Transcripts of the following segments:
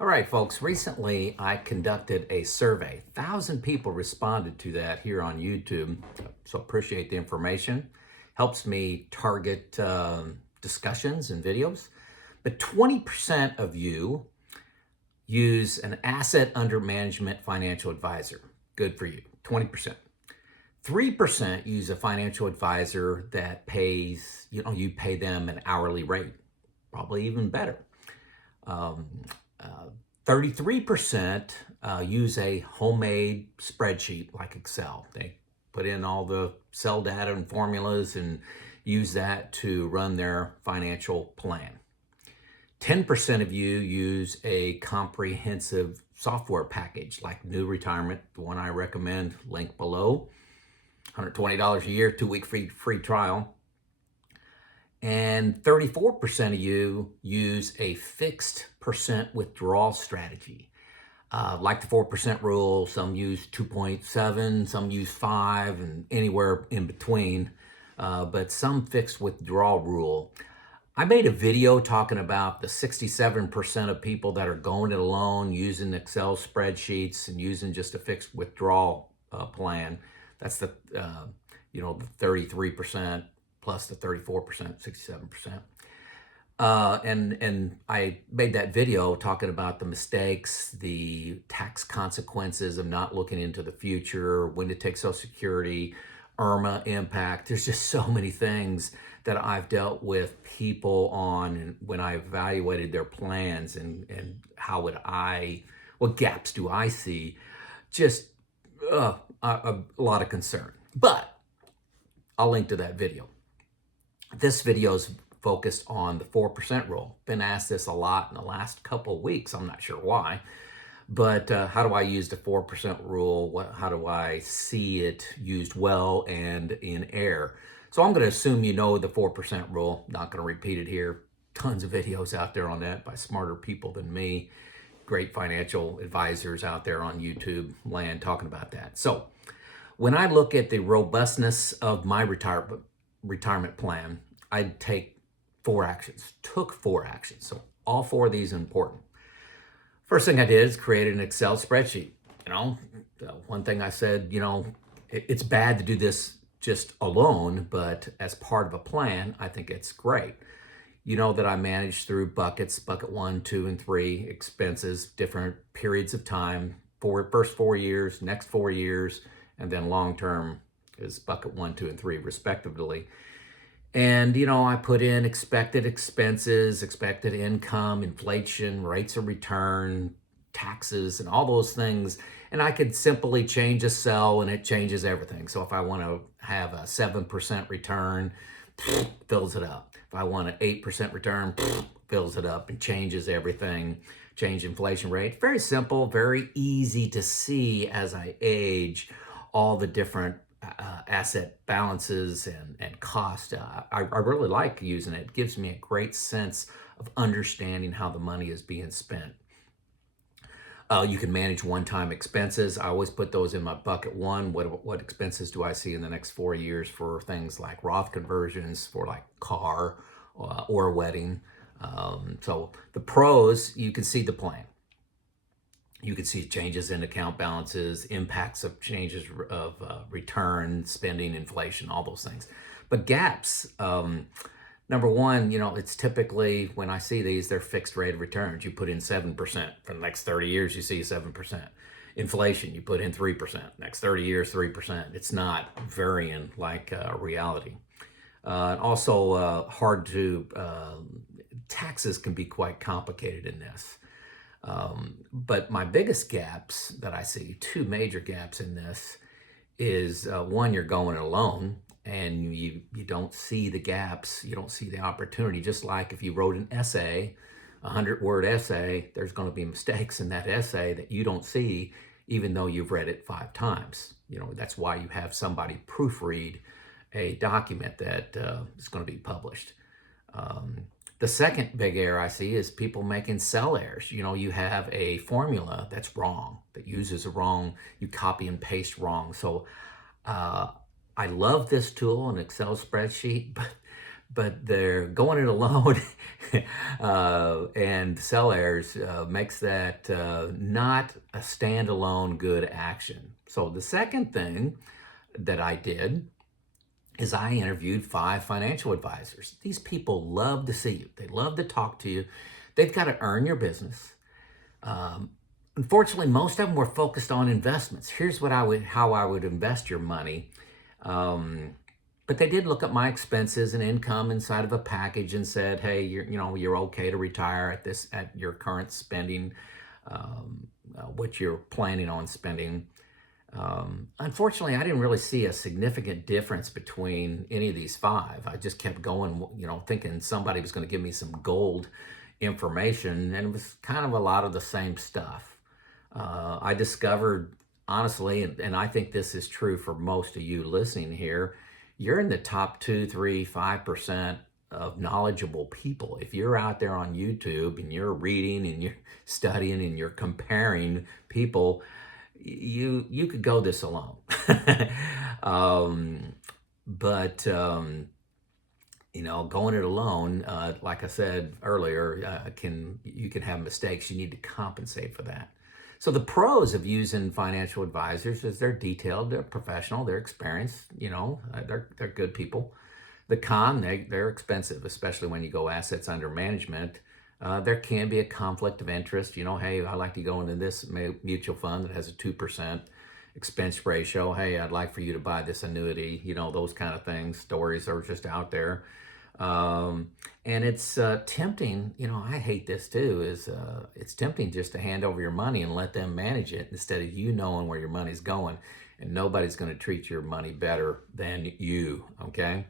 All right, folks, recently I conducted a survey. 1,000 people responded to that here on YouTube, so appreciate the information. Helps me target discussions and videos. But 20% of you use an asset under management financial advisor. Good for you, 20%. 3% use a financial advisor that pays, you pay them an hourly rate, probably even better. 33% use a homemade spreadsheet like Excel. They put in all the cell data and formulas and use that to run their financial plan. 10% of you use a comprehensive software package like New Retirement, the one I recommend, link below. $120 a year, 2-week free trial. And 34% of you use a fixed percent withdrawal strategy. Like the 4% rule, some use 2.7, some use 5, and anywhere in between, but some fixed withdrawal rule. I made a video talking about the 67% of people that are going it alone, using Excel spreadsheets and using just a fixed withdrawal plan. That's the 33% plus the 34%, 67%. And I made that video talking about the mistakes, the tax consequences of not looking into the future, when to take Social Security, IRMA impact. There's just so many things that I've dealt with people on, and when I evaluated their plans and what gaps do I see? Just a lot of concern. But I'll link to that video. This video is focused on the 4% rule. Been asked this a lot in the last couple of weeks. I'm not sure why, but how do I use the 4% rule? How do I see it used well and in error? So I'm going to assume you know the 4% rule. Not going to repeat it here. Tons of videos out there on that by smarter people than me. Great financial advisors out there on YouTube land talking about that. So when I look at the robustness of my retirement plan, I'd took 4 actions. So all 4 of these are important. First thing I did is create an Excel spreadsheet. One thing I said, it's bad to do this just alone, but as part of a plan, I think it's great. You know that I manage through buckets, bucket 1, 2, and 3, expenses, different periods of time, first 4 years, next 4 years, and then long-term is bucket 1, 2, and 3, respectively. And, I put in expected expenses, expected income, inflation, rates of return, taxes, and all those things. And I could simply change a cell and it changes everything. So if I want to have a 7% return, fills it up. If I want an 8% return, fills it up and changes everything. Change inflation rate. Very simple, very easy to see as I age all the different asset balances and cost. I really like using it. It gives me a great sense of understanding how the money is being spent. You can manage one-time expenses. I always put those in my bucket 1. What expenses do I see in the next 4 years for things like Roth conversions, for like car or a wedding. So the pros, you can see the plan. You can see changes in account balances, impacts of changes of return, spending, inflation, all those things. But gaps, number 1, it's typically, when I see these, they're fixed rate of returns. You put in 7%. For the next 30 years, you see 7%. Inflation, you put in 3%. Next 30 years, 3%. It's not varying like reality. Also, taxes can be quite complicated in this. But my biggest gaps that I see, 2 major gaps in this, is 1, you're going alone and you don't see the gaps, you don't see the opportunity. Just like if you wrote an essay, a 100-word essay, there's going to be mistakes in that essay that you don't see, even though you've read it 5 times. That's why you have somebody proofread a document that is going to be published. The second big error I see is people making cell errors. You have a formula that's wrong, that uses a wrong, you copy and paste wrong. So I love this tool, an Excel spreadsheet, but they're going it alone and sellers makes that not a standalone good action. So the second thing that I did is I interviewed 5 financial advisors. These people love to see you. They love to talk to you. They've got to earn your business. Um, Unfortunately, most of them were focused on investments. Here's how I would invest your money. Um, but they did look at my expenses and income inside of a package and said, "Hey, you're okay to retire at your current spending, what you're planning on spending." Unfortunately, I didn't really see a significant difference between any of these 5. I just kept going, thinking somebody was going to give me some gold information, and it was kind of a lot of the same stuff. I discovered, honestly, and I think this is true for most of you listening here, you're in the top 2, 3, 5% of knowledgeable people. If you're out there on YouTube and you're reading and you're studying and you're comparing people, you could go this alone. um, but going it alone, like I said earlier, you can have mistakes. You need to compensate for that. So the pros of using financial advisors is they're detailed, they're professional, they're experienced. They're good people. The con, they're expensive, especially when you go assets under management. There can be a conflict of interest. Hey, I like to go into this mutual fund that has a 2% expense ratio. Hey, I'd like for you to buy this annuity. Those kind of things. Stories are just out there. And it's tempting. I hate this too, it's tempting just to hand over your money and let them manage it instead of you knowing where your money's going. And nobody's going to treat your money better than you, okay?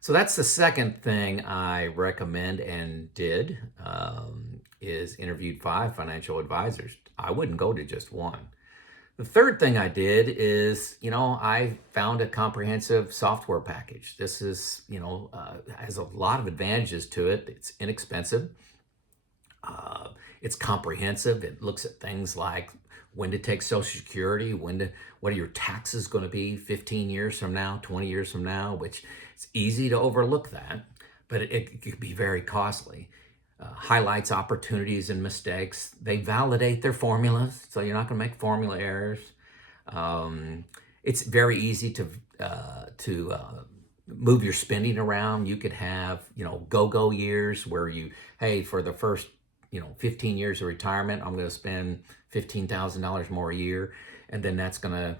So that's the second thing I recommend and did, is interviewed 5 financial advisors. I wouldn't go to just one. The third thing I did is, I found a comprehensive software package. This is, has a lot of advantages to it. It's inexpensive. It's comprehensive. It looks at things like when to take Social Security, what are your taxes going to be 15 years from now, 20 years from now, which it's easy to overlook that, but it could be very costly. Highlights opportunities and mistakes. They validate their formulas, so you're not going to make formula errors. It's very easy to move your spending around. You could have, go-go years where hey, for the first 15 years of retirement, I'm going to spend $15,000 more a year. And then that's going to,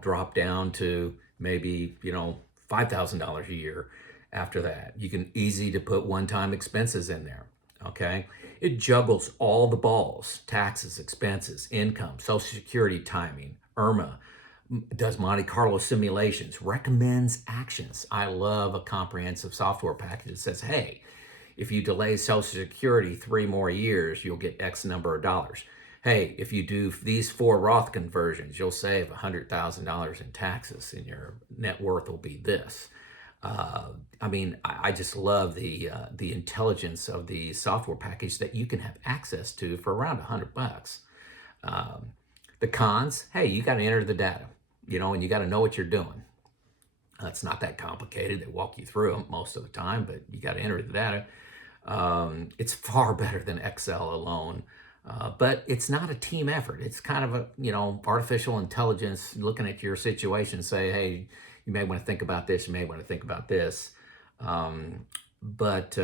drop down to maybe, $5,000 a year after that. You can easy to put one-time expenses in there. Okay. It juggles all the balls: taxes, expenses, income, Social Security timing, IRMA, does Monte Carlo simulations, recommends actions. I love a comprehensive software package that says, hey, if you delay Social Security 3 more years, you'll get X number of dollars. Hey, if you do these 4 Roth conversions, you'll save $100,000 in taxes and your net worth will be this. I just love the intelligence of the software package that you can have access to for around $100. The cons, hey, you got to enter the data, and you got to know what you're doing. It's not that complicated. They walk you through them most of the time, but you got to enter the data. It's far better than Excel alone. But it's not a team effort. It's kind of a, artificial intelligence looking at your situation, say, hey, you may want to think about this, you may want to think about this. But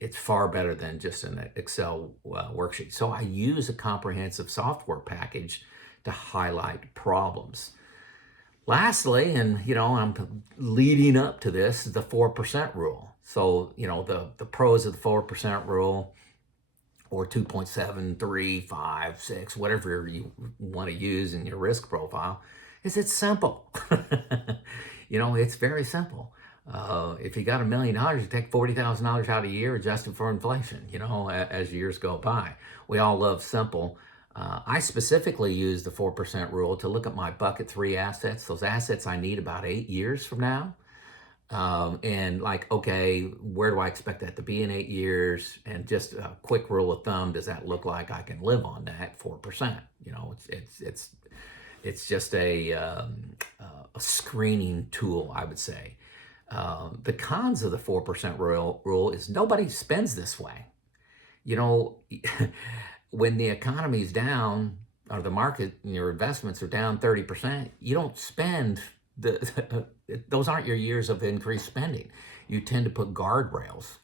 it's far better than just an Excel worksheet. So I use a comprehensive software package to highlight problems. Lastly, and I'm leading up to this, the 4% rule. So, the pros of the 4% rule, or 2.7, 3, 5, 6, whatever you want to use in your risk profile, is it's simple. It's very simple. If you got $1 million, you take $40,000 out a year, adjusted for inflation, as years go by. We all love simple. I specifically use the 4% rule to look at my bucket 3 assets, those assets I need about 8 years from now. And okay, where do I expect that to be in 8 years? And just a quick rule of thumb, does that look like I can live on that 4%? It's just a screening tool, I would say. The cons of the 4% rule is nobody spends this way. You know, when the economy's down or the market and your investments are down 30%, you don't spend those aren't your years of increased spending. You tend to put guardrails.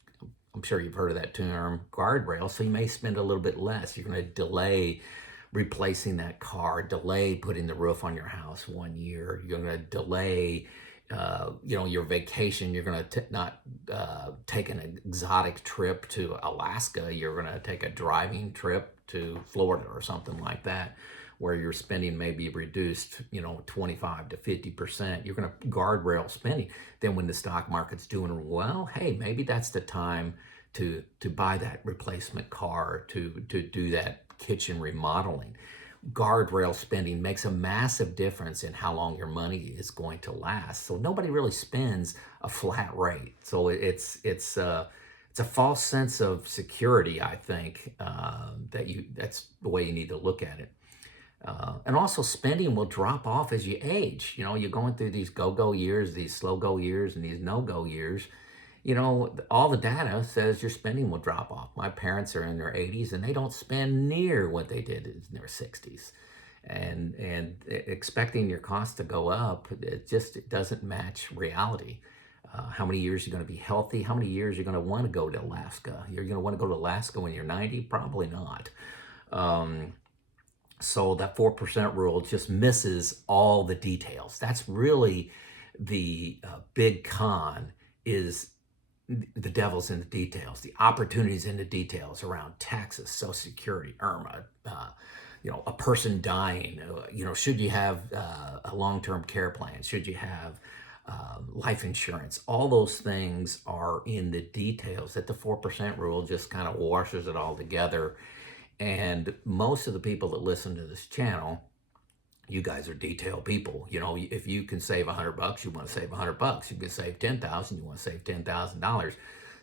I'm sure you've heard of that term, guardrails. So you may spend a little bit less. You're going to delay replacing that car, delay putting the roof on your house 1 year. You're going to delay your vacation. You're going to not take an exotic trip to Alaska. You're going to take a driving trip to Florida or something like that, where your spending may be reduced, 25 to 50%. You're going to guardrail spending. Then when the stock market's doing well, hey, maybe that's the time to buy that replacement car, to do that kitchen remodeling. Guardrail spending makes a massive difference in how long your money is going to last. So nobody really spends a flat rate. So it's a false sense of security, I think, that's the way you need to look at it. And also spending will drop off as you age. You're going through these go-go years, these slow-go years, and these no-go years. All the data says your spending will drop off. My parents are in their 80s and they don't spend near what they did in their 60s. And expecting your costs to go up, it doesn't match reality. How many years you're going to be healthy? How many years you're going to want to go to Alaska? You're going to want to go to Alaska when you're 90? Probably not. So that 4% rule just misses all the details. That's really the big con, is the devil's in the details, the opportunities in the details around taxes, Social Security, IRMA, a person dying, should you have a long-term care plan? Should you have life insurance? All those things are in the details that the 4% rule just kind of washes it all together. And most of the people that listen to this channel, you guys are detailed people. If you can save $100, you want to save $100. You can save $10,000, you want to save $10,000.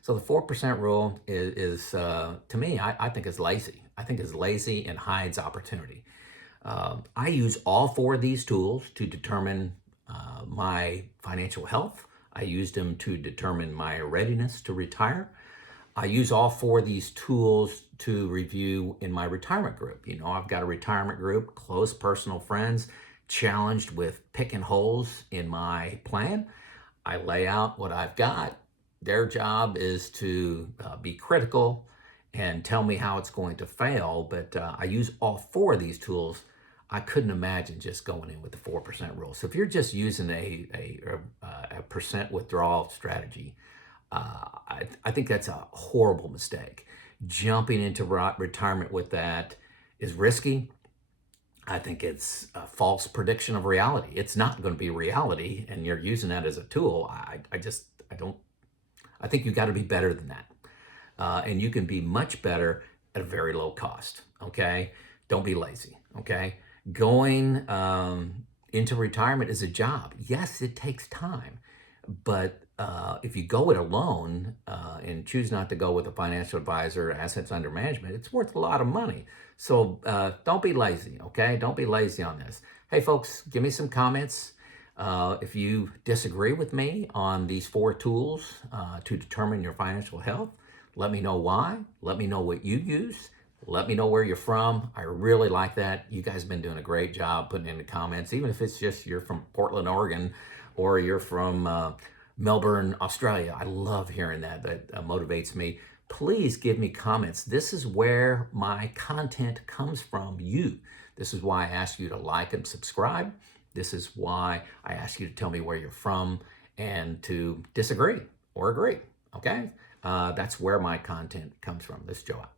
So the 4% rule is to me, I think is lazy. I think it's lazy and hides opportunity. I use all four of these tools to determine my financial health. I use them to determine my readiness to retire. I use all four of these tools to review in my retirement group. I've got a retirement group, close personal friends, challenged with picking holes in my plan. I lay out what I've got. Their job is to be critical and tell me how it's going to fail, but I use all four of these tools. I couldn't imagine just going in with the 4% rule. So if you're just using a percent withdrawal strategy, I think that's a horrible mistake. Jumping into retirement with that is risky. I think it's a false prediction of reality. It's not going to be reality, and you're using that as a tool. I think you got to be better than that. And you can be much better at a very low cost, okay? Don't be lazy, okay? Going into retirement is a job. Yes, it takes time, but if you go it alone and choose not to go with a financial advisor, assets under management, it's worth a lot of money. So don't be lazy, okay? Don't be lazy on this. Hey, folks, give me some comments. If you disagree with me on these four tools to determine your financial health, let me know why. Let me know what you use. Let me know where you're from. I really like that. You guys have been doing a great job putting in the comments, even if it's just you're from Portland, Oregon, or you're from Melbourne, Australia. I love hearing that. That motivates me. Please give me comments. This is where my content comes from, you. This is why I ask you to like and subscribe. This is why I ask you to tell me where you're from and to disagree or agree, okay? That's where my content comes from. This is Joe out.